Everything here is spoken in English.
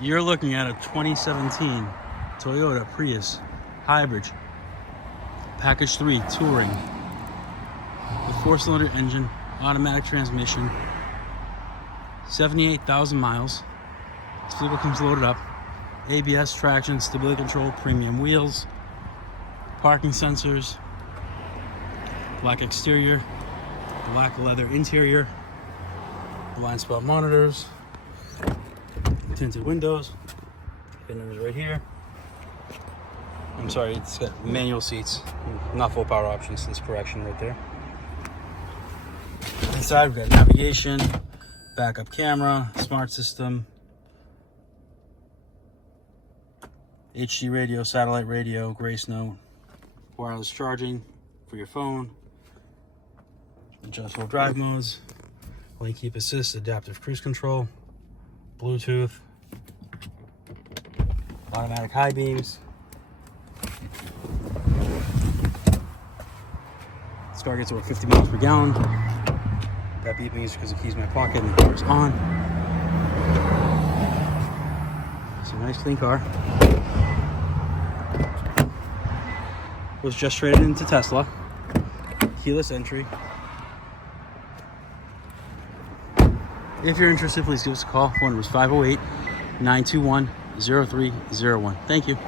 You're looking at a 2017 Toyota Prius Hybrid Package 3 Touring with 4-cylinder engine, automatic transmission, 78,000 miles. This vehicle comes loaded up. ABS, traction, stability control, premium wheels, parking sensors, black exterior, black leather interior, blind spot monitors, tinted windows, VIN numbers right here. I'm sorry, it's got manual seats, not full power options. This correction right there. Inside we've got navigation, backup camera, smart system, HD radio, satellite radio, Grace Note, wireless charging for your phone, adjustable drive modes, lane keep assist, adaptive cruise control, Bluetooth, automatic high beams. This car gets over 50 miles per gallon. That beeping is because the key's in my pocket and the car's on. It's a nice clean car. Was just traded into Tesla. Keyless entry. If you're interested, please give us a call. Phone number is 508-921-0301. Thank you.